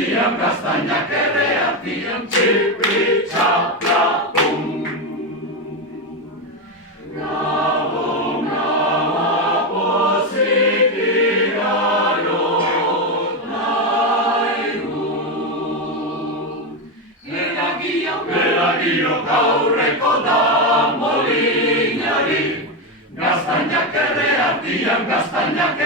artian, gaztainak ere artian, txipri, txapla, pum. Gabon, gaua, pozik igaro, nahi du. Eragio gaurreko da molinari, gaztainak ere artian, gaztainak